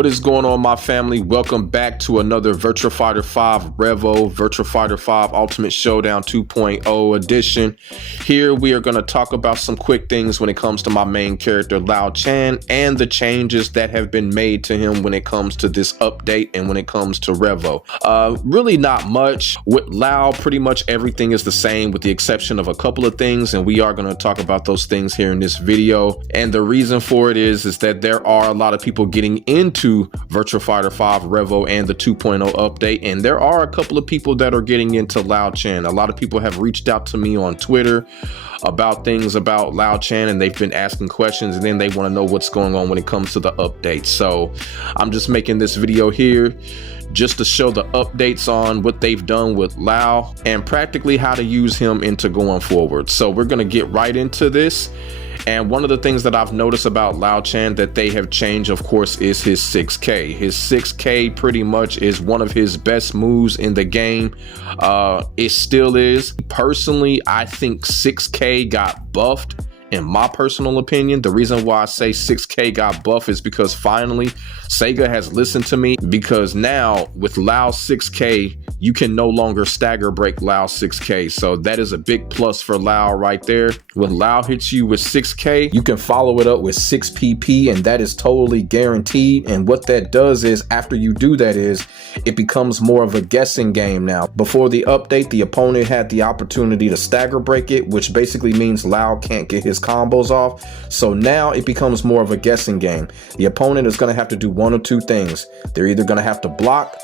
What is going on, my family? Welcome back to another Virtua Fighter 5 REVO, Virtua Fighter 5 Ultimate Showdown 2.0 edition. Here we are going to talk about some quick things when it comes to my main character, Lau Chan, and the changes that have been made to him when it comes to this update and when it comes to REVO. Really not much. With Lau, pretty much everything is the same with the exception of a couple of things, and we are going to talk about those things here in this video. And the reason for it is that there are a lot of people getting into Virtua Fighter 5 REVO and the 2.0 update, and there are a couple of people that are getting into Lau Chan. A lot of people have reached out to me on Twitter about things about Lau Chan, and they've been asking questions, and then they want to know what's going on when it comes to the update. So I'm just making this video here just to show the updates on what they've done with Lau and practically how to use him into going forward. So we're going to get right into this. And one of the things that I've noticed about Lau Chan that they have changed, of course, is his 6K. His 6K pretty much is one of his best moves in the game. It still is. Personally, I think 6K got buffed. In my personal opinion, the reason why I say 6K got buff is because finally Sega has listened to me, because now with Lau 6K, you can no longer stagger break Lau 6K. So that is a big plus for Lau right there. When Lau hits you with 6K, you can follow it up with 6PP, and that is totally guaranteed. And what that does is after you do that is it becomes more of a guessing game now. Before the update, the opponent had the opportunity to stagger break it, which basically means Lau can't get his combos off. So now it becomes more of a guessing game. The opponent is going to have to do one of two things. They're either going to have to block,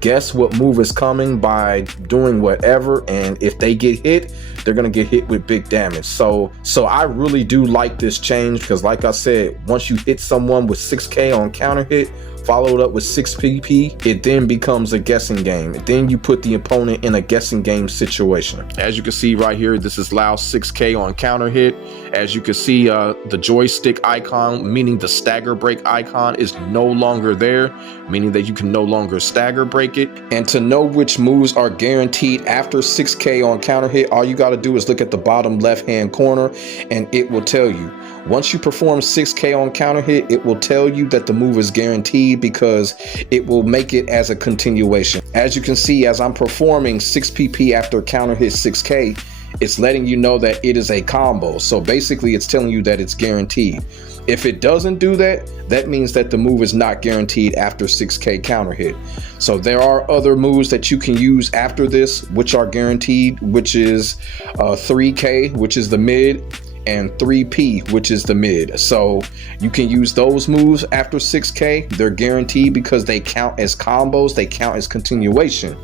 guess what move is coming by doing whatever, and if they get hit, they're going to get hit with big damage. So I really do like this change, because like I said, once you hit someone with 6K on counter hit followed up with 6PP, it then becomes a guessing game. Then you put the opponent in a guessing game situation. As you can see right here, this is Lau 6K on counter hit. As you can see, the joystick icon, meaning the stagger break icon, is no longer there, meaning that you can no longer stagger break it. And to know which moves are guaranteed after 6K on counter hit, all you got to do is look at the bottom left hand corner and it will tell you. Once you perform 6K on counter hit, it will tell you that the move is guaranteed, because it will make it as a continuation. As you can see, as I'm performing 6PP after counter hit 6K, it's letting you know that it is a combo. So basically it's telling you that it's guaranteed. If it doesn't do that, that means that the move is not guaranteed after 6K counter hit. So there are other moves that you can use after this which are guaranteed, which is 3K, which is the mid, and 3P, which is the mid. So you can use those moves after 6K. They're guaranteed because they count as combos, they count as continuation.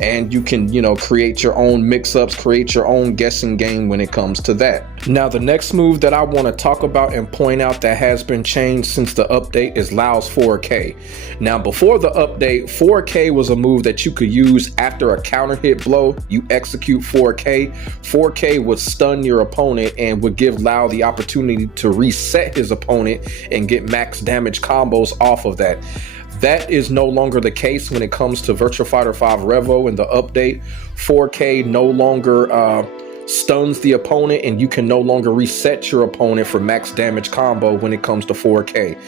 And you can, create your own mix-ups, create your own guessing game when it comes to that. Now, the next move that I want to talk about and point out that has been changed since the update is Lau's 4K. Now, before the update, 4K was a move that you could use after a counter hit blow. You execute 4K. 4K would stun your opponent and would give Lau the opportunity to reset his opponent and get max damage combos off of that. That is no longer the case when it comes to Virtua Fighter 5 REVO in the update. 4K no longer stuns the opponent, and you can no longer reset your opponent for max damage combo when it comes to 4K.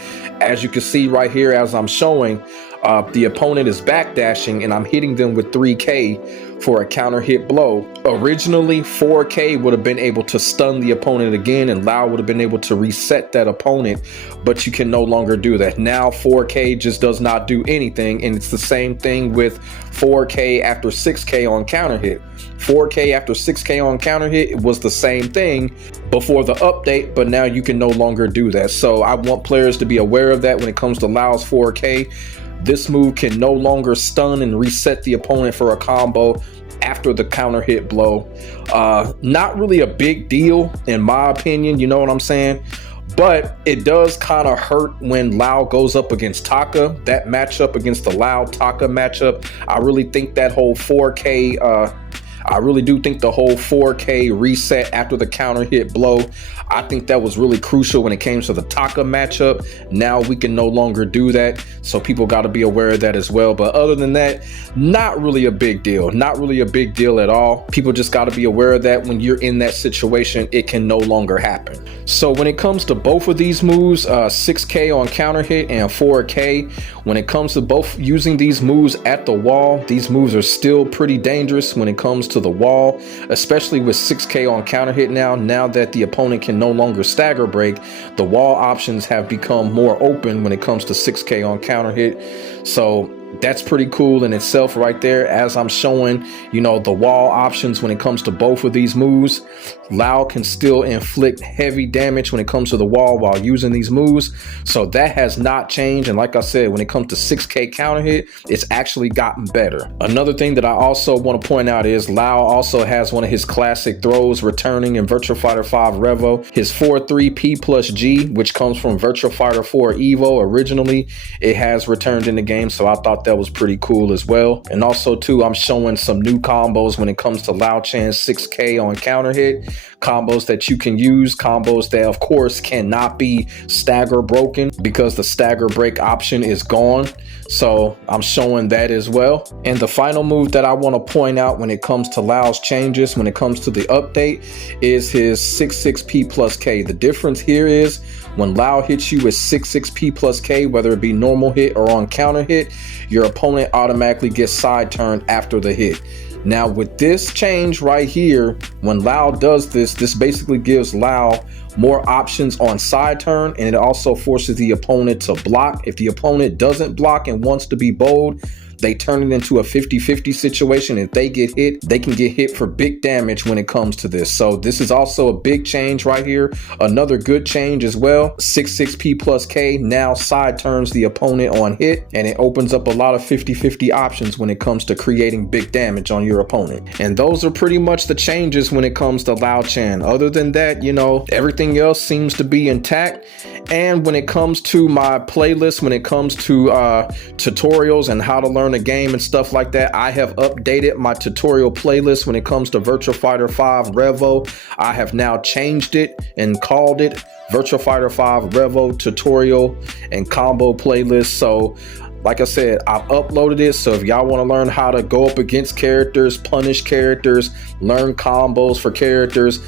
As you can see right here, as I'm showing, the opponent is backdashing and I'm hitting them with 3K for a counter hit blow. Originally, 4K would have been able to stun the opponent again, and Lau would have been able to reset that opponent, but you can no longer do that. Now 4K just does not do anything, and it's the same thing with 4K after 6K on counter hit. 4K after 6K on counter hit, it was the same thing before the update, but now you can no longer do that. So I want players to be aware of that when it comes to Lau's 4K. This move can no longer stun and reset the opponent for a combo after the counter hit blow. Not really a big deal in my opinion, you know what I'm saying? But it does kind of hurt when Lau goes up against Taka. That matchup against the Lau Taka matchup, I really think that whole 4K I really do think the whole 4K reset after the counter hit blow, I think that was really crucial when it came to the Taka matchup. Now we can no longer do that, so people got to be aware of that as well. But other than that, not really a big deal. Not really a big deal at all. People just got to be aware of that. When you're in that situation, it can no longer happen. So when it comes to both of these moves, 6K on counter hit and 4K, When it comes to both using these moves at the wall, these moves are still pretty dangerous when it comes to the wall, especially with 6K on counter hit now that the opponent can no longer stagger break. The wall options have become more open when it comes to 6K on counter hit. So that's pretty cool in itself right there, as I'm showing, you know, the wall options when it comes to both of these moves. Lau can still inflict heavy damage when it comes to the wall while using these moves. So that has not changed. And like I said, when it comes to 6K counter hit, it's actually gotten better. Another thing that I also want to point out is Lau also has one of his classic throws returning in Virtua Fighter 5 REVO. His 4-3 P+G, which comes from Virtua Fighter 4 EVO originally, it has returned in the game. So I thought that was pretty cool as well. And also too, I'm showing some new combos when it comes to Lau Chan's 6K on counter hit. Combos that you can use, combos that of course cannot be stagger broken because the stagger break option is gone. So I'm showing that as well. And the final move that I want to point out when it comes to Lau's changes, when it comes to the update, is his 6-6P+K. The difference here is when Lau hits you with 6-6P+K, whether it be normal hit or on counter hit, your opponent automatically gets side turned after the hit. Now with this change right here, when Lau does this, this basically gives Lau more options on side turn, and it also forces the opponent to block. If the opponent doesn't block and wants to be bold, they turn it into a 50-50 situation. If they get hit, they can get hit for big damage when it comes to this. So this is also a big change right here. Another good change as well. 6-6P+K now side turns the opponent on hit, and it opens up a lot of 50-50 options when it comes to creating big damage on your opponent. And those are pretty much the changes when it comes to Lau Chan. Other than that, you know, everything else seems to be intact. And when it comes to my playlist, when it comes to tutorials and how to learn a game and stuff like that, I have updated my tutorial playlist when it comes to Virtua Fighter 5 REVO. I have now changed it and called it Virtua Fighter 5 REVO tutorial and combo playlist. So like I said, I've uploaded it, so if y'all want to learn how to go up against characters, punish characters, learn combos for characters,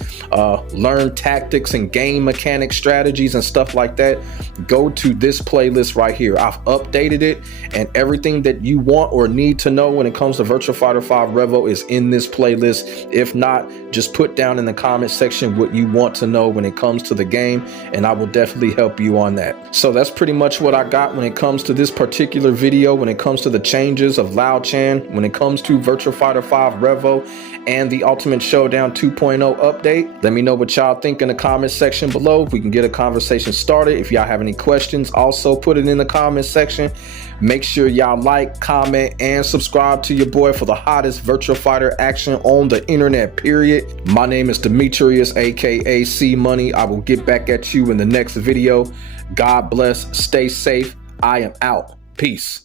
learn tactics and game mechanic strategies and stuff like that, go to this playlist right here. I've updated it, and everything that you want or need to know when it comes to Virtua Fighter 5 REVO is in this playlist. If not, just put down in the comment section what you want to know when it comes to the game, and I will definitely help you on that. So that's pretty much what I got when it comes to this particular video, when it comes to the changes of Lau Chan, when it comes to Virtua Fighter 5 REVO and the Ultimate Showdown 2.0 update. Let me know what y'all think in the comment section below. If we can get a conversation started. If y'all have any questions, also put it in the comment section. Make sure y'all like, comment, and subscribe to your boy for the hottest Virtua Fighter action on the internet, period. My name is Demetrius, aka C Money. I will get back at you in the next video. God bless, stay safe. I am out. Peace.